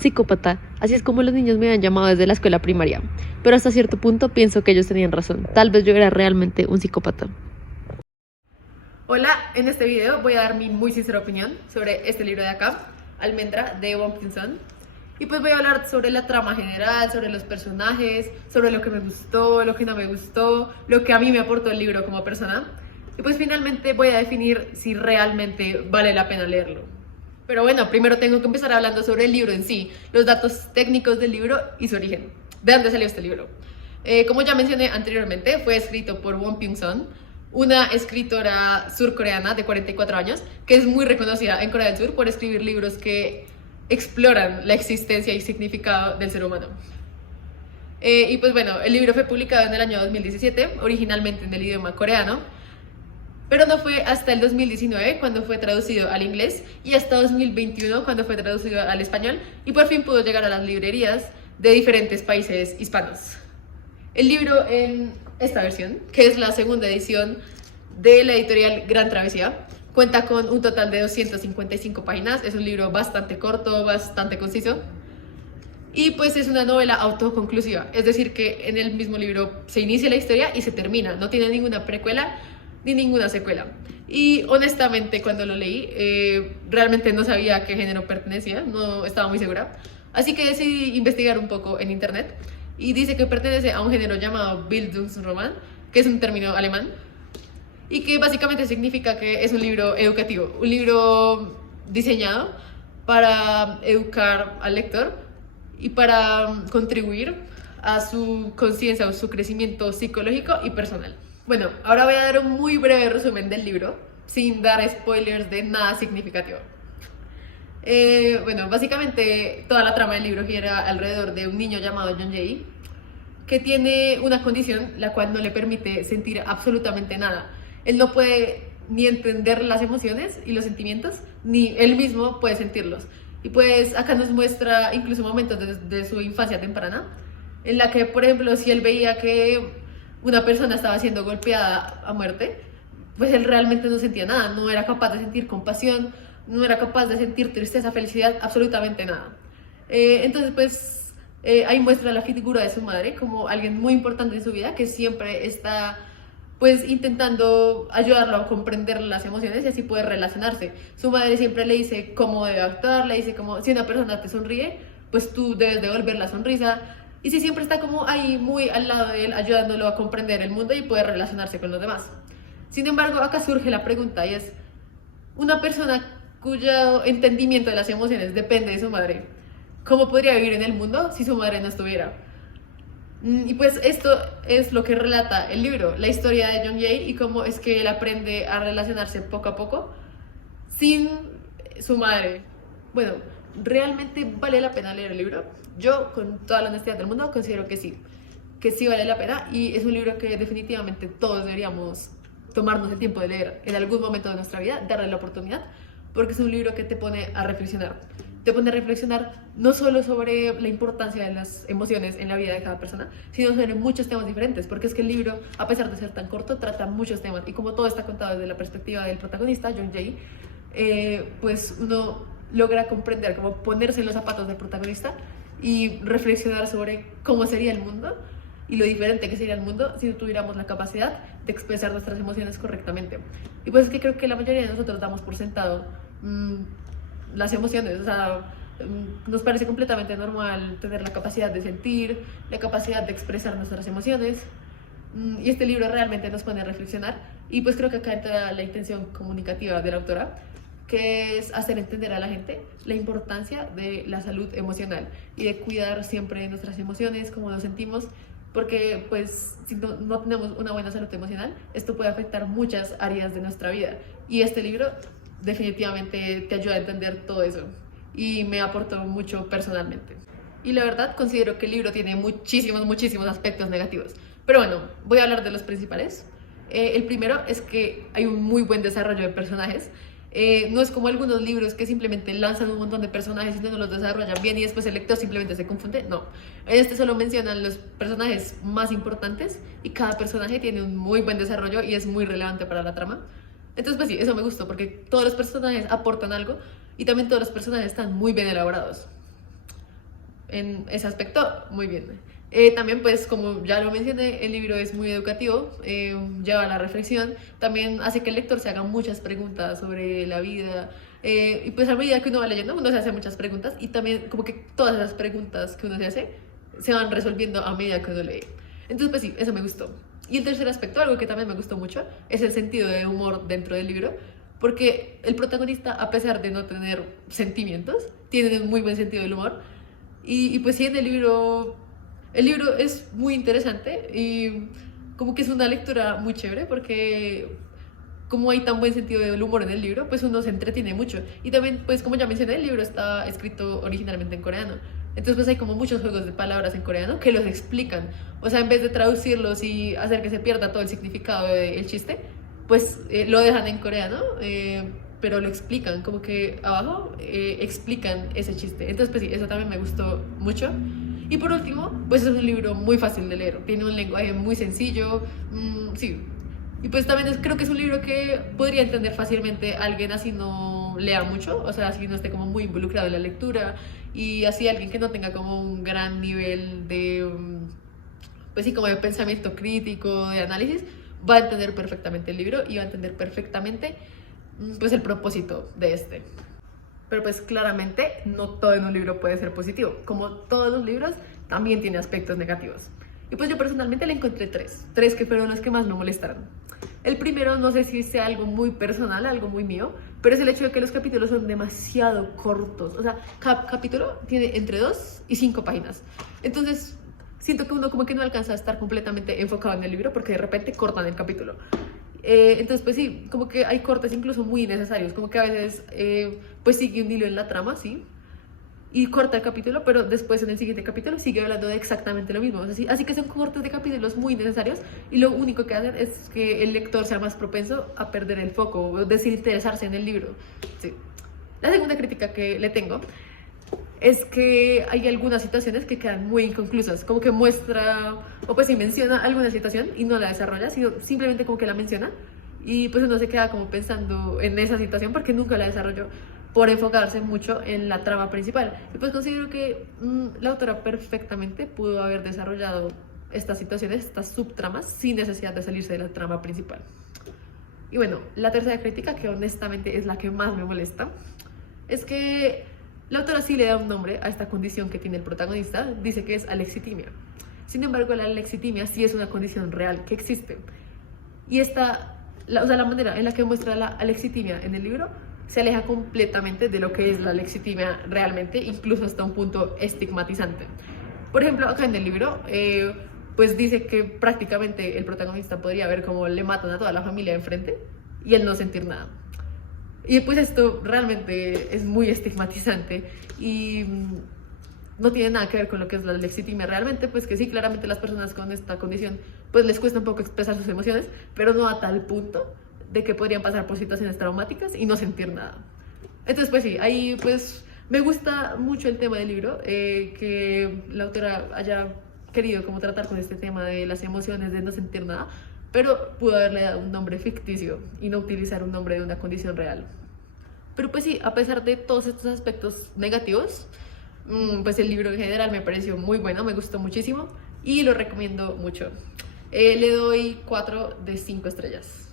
psicópata, así es como los niños me han llamado desde la escuela primaria, pero hasta cierto punto pienso que ellos tenían razón, tal vez yo era realmente un psicópata. Hola, en este video voy a dar mi muy sincera opinión sobre este libro de acá, Almendra, de Wong Kim-sun. Y pues voy a hablar sobre la trama general, sobre los personajes, sobre lo que me gustó, lo que no me gustó, lo que a mí me aportó el libro como persona. Y pues finalmente voy a definir si realmente vale la pena leerlo. Pero bueno, primero tengo que empezar hablando sobre el libro en sí, los datos técnicos del libro y su origen. ¿De dónde salió este libro? Como ya mencioné anteriormente, fue escrito por Won Pyung-sun, una escritora surcoreana de 44 años, que es muy reconocida en Corea del Sur por escribir libros que exploran la existencia y significado del ser humano. Y pues bueno, el libro fue publicado en el año 2017, originalmente en el idioma coreano, pero no fue hasta el 2019 cuando fue traducido al inglés y hasta 2021 cuando fue traducido al español y por fin pudo llegar a las librerías de diferentes países hispanos. El libro en esta versión, que es la segunda edición de la editorial Gran Travesía, cuenta con un total de 255 páginas. Es un libro bastante corto, bastante conciso. Y pues es una novela autoconclusiva, es decir, que en el mismo libro se inicia la historia y se termina. No tiene ninguna precuela ni ninguna secuela. Y honestamente, cuando lo leí, realmente no sabía a qué género pertenecía, no estaba muy segura. Así que decidí investigar un poco en internet y dice que pertenece a un género llamado Bildungsroman, que es un término alemán, y que básicamente significa que es un libro educativo, un libro diseñado para educar al lector y para contribuir a su conciencia o su crecimiento psicológico y personal. Bueno, ahora voy a dar un muy breve resumen del libro, sin dar spoilers de nada significativo. Bueno, básicamente toda la trama del libro gira alrededor de un niño llamado John Jay, que tiene una condición la cual no le permite sentir absolutamente nada. Él no puede ni entender las emociones y los sentimientos, ni él mismo puede sentirlos. Y pues acá nos muestra incluso momentos de su infancia temprana, en la que, por ejemplo, si él veía que una persona estaba siendo golpeada a muerte, pues él realmente no sentía nada, no era capaz de sentir compasión, no era capaz de sentir tristeza, felicidad, absolutamente nada. Entonces, pues ahí muestra la figura de su madre como alguien muy importante en su vida, que siempre está pues intentando ayudarlo a comprender las emociones y así poder relacionarse. Su madre siempre le dice cómo debe actuar, le dice como si una persona te sonríe, pues tú debes devolver la sonrisa. Y sí, siempre está como ahí muy al lado de él, ayudándolo a comprender el mundo y poder relacionarse con los demás. Sin embargo, acá surge la pregunta y es, una persona cuyo entendimiento de las emociones depende de su madre, ¿cómo podría vivir en el mundo si su madre no estuviera? Y pues esto es lo que relata el libro, la historia de John Jay y cómo es que él aprende a relacionarse poco a poco sin su madre. Bueno, ¿realmente vale la pena leer el libro? Yo, con toda la honestidad del mundo, considero que sí vale la pena y es un libro que definitivamente todos deberíamos tomarnos el tiempo de leer en algún momento de nuestra vida, darle la oportunidad, porque es un libro que te pone a reflexionar. Te pone a reflexionar no solo sobre la importancia de las emociones en la vida de cada persona, sino sobre muchos temas diferentes, porque es que el libro, a pesar de ser tan corto, trata muchos temas, y como todo está contado desde la perspectiva del protagonista, John Jay, pues uno logra comprender, como ponerse en los zapatos del protagonista y reflexionar sobre cómo sería el mundo y lo diferente que sería el mundo si no tuviéramos la capacidad de expresar nuestras emociones correctamente. Y pues es que creo que la mayoría de nosotros damos por sentado las emociones, o sea, nos parece completamente normal tener la capacidad de sentir, la capacidad de expresar nuestras emociones, y este libro realmente nos pone a reflexionar, y pues creo que acá entra la intención comunicativa de la autora, que es hacer entender a la gente la importancia de la salud emocional y de cuidar siempre nuestras emociones, cómo nos sentimos, porque pues si no tenemos una buena salud emocional, esto puede afectar muchas áreas de nuestra vida, y este libro definitivamente te ayuda a entender todo eso y me aportó mucho personalmente. Y la verdad considero que el libro tiene muchísimos aspectos negativos, pero bueno, voy a hablar de los principales. El primero es que hay un muy buen desarrollo de personajes. No es como algunos libros que simplemente lanzan un montón de personajes y no los desarrollan bien y después el lector simplemente se confunde. No, en este solo mencionan los personajes más importantes y cada personaje tiene un muy buen desarrollo y es muy relevante para la trama. Entonces pues sí, eso me gustó porque todos los personajes aportan algo y también todos los personajes están muy bien elaborados. en ese aspecto, muy bien. También, pues, como ya lo mencioné, el libro es muy educativo, lleva a la reflexión, también hace que el lector se haga muchas preguntas sobre la vida, y pues a medida que uno va leyendo, uno se hace muchas preguntas, y también como que todas esas preguntas que uno se hace, se van resolviendo a medida que uno lee. Entonces, pues sí, eso me gustó. Y el tercer aspecto, algo que también me gustó mucho, es el sentido de humor dentro del libro, porque el protagonista, a pesar de no tener sentimientos, tiene un muy buen sentido del humor. Y pues sí, en el libro es muy interesante y como que es una lectura muy chévere porque como hay tan buen sentido del humor en el libro, pues uno se entretiene mucho. Y también, pues como ya mencioné, el libro está escrito originalmente en coreano. Entonces, pues hay como muchos juegos de palabras en coreano que los explican. O sea, en vez de traducirlos y hacer que se pierda todo el significado del chiste, pues lo dejan en coreano, pero lo explican, como que abajo explican ese chiste. Entonces, pues sí, eso también me gustó mucho. Y por último, pues es un libro muy fácil de leer, tiene un lenguaje muy sencillo, sí. Y pues también creo que es un libro que podría entender fácilmente alguien así no lea mucho, o sea, así no esté como muy involucrado en la lectura y así alguien que no tenga como un gran nivel de, pues sí, como de pensamiento crítico, de análisis, va a entender perfectamente el libro y va a entender perfectamente pues el propósito de este. Pero pues claramente no todo en un libro puede ser positivo. Como todos los libros, también tiene aspectos negativos. Y pues yo personalmente le encontré tres que fueron los que más me molestaron. El primero, no sé si sea algo muy personal, algo muy mío, pero es el hecho de que los capítulos son demasiado cortos. O sea, cada capítulo tiene entre 2 y 5 páginas. Entonces, siento que uno como que no alcanza a estar completamente enfocado en el libro porque de repente cortan el capítulo. Entonces, pues sí, como que hay cortes incluso muy innecesarios, como que a veces, pues sigue un hilo en la trama, sí, y corta el capítulo, pero después en el siguiente capítulo sigue hablando de exactamente lo mismo. Así que son cortes de capítulos muy necesarios y lo único que hacen es que el lector sea más propenso a perder el foco o desinteresarse en el libro. Sí. La segunda crítica que le tengo es que hay algunas situaciones que quedan muy inconclusas, como que muestra o pues sí menciona alguna situación y no la desarrolla, sino simplemente como que la menciona y pues uno se queda como pensando en esa situación porque nunca la desarrolló por enfocarse mucho en la trama principal. Y pues considero que la autora perfectamente pudo haber desarrollado estas situaciones, estas subtramas, sin necesidad de salirse de la trama principal. Y bueno, la tercera crítica, que honestamente es la que más me molesta, es que la autora sí le da un nombre a esta condición que tiene el protagonista, dice que es alexitimia. Sin embargo, la alexitimia sí es una condición real que existe. Y la manera en la que muestra la alexitimia en el libro se aleja completamente de lo que es la alexitimia realmente, incluso hasta un punto estigmatizante. Por ejemplo, acá en el libro, pues dice que prácticamente el protagonista podría ver cómo le matan a toda la familia enfrente y él no sentir nada. Y pues esto realmente es muy estigmatizante y no tiene nada que ver con lo que es la lexitimia realmente, pues que sí, claramente las personas con esta condición pues les cuesta un poco expresar sus emociones, pero no a tal punto de que podrían pasar por situaciones traumáticas y no sentir nada. Entonces pues sí, ahí pues me gusta mucho el tema del libro, que la autora haya querido como tratar con este tema de las emociones, de no sentir nada, pero pudo haberle dado un nombre ficticio y no utilizar un nombre de una condición real. Pero pues sí, a pesar de todos estos aspectos negativos, pues el libro en general me pareció muy bueno, me gustó muchísimo y lo recomiendo mucho. Le doy 4 de 5 estrellas.